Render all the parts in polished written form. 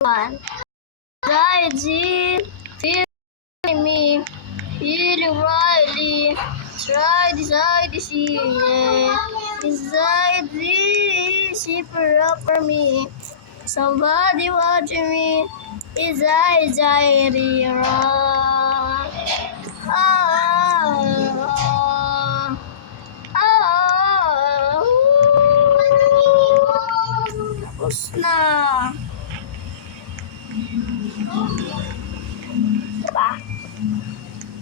one. Anxiety, feeling me, feeling Riley. Try decide see, anxiety, super up for me. Somebody watching me. Is anxiety wrong? Oh, oh, tapos na. Diba?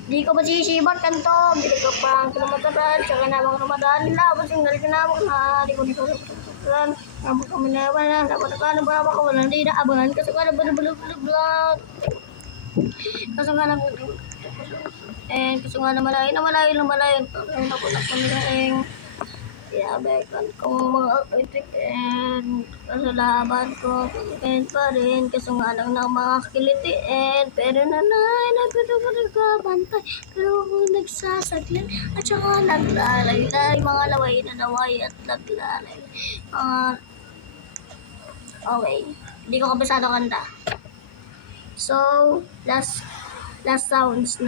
Di ko masisibat kanto, bili ko pa ang kinamataran, tsaka na mga namadaan nila, basing galit na ako na, di ko pinagkakalan, napos kami na wala, dapat na kano ba ako, wala hindi na abangan, kasi kano ba na bulog, kasi nga na, kasi nga na malayo, nakulak kami na yabekan ko mga kritik and kasalaban ko and pa rin kasi nga lang ng mga kilitiin pero nanay nagpapagpapantay pero ako nagsasaglit at saka naglalay mga laway na naway at naglalay okay hindi ko kabisado kanta so last sounds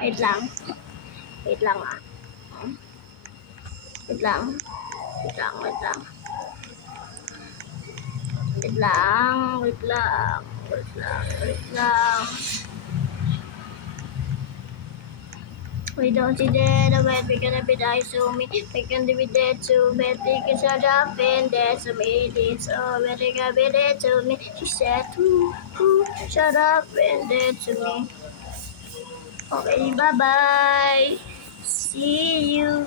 wait lang wait lang wait lang we don't see dead of it, we gonna be die so me, we can be dead too, but they can shut up and that's me, it's all we gonna be dead to me, she said, shut up and dead to me. Okay, bye-bye. See you.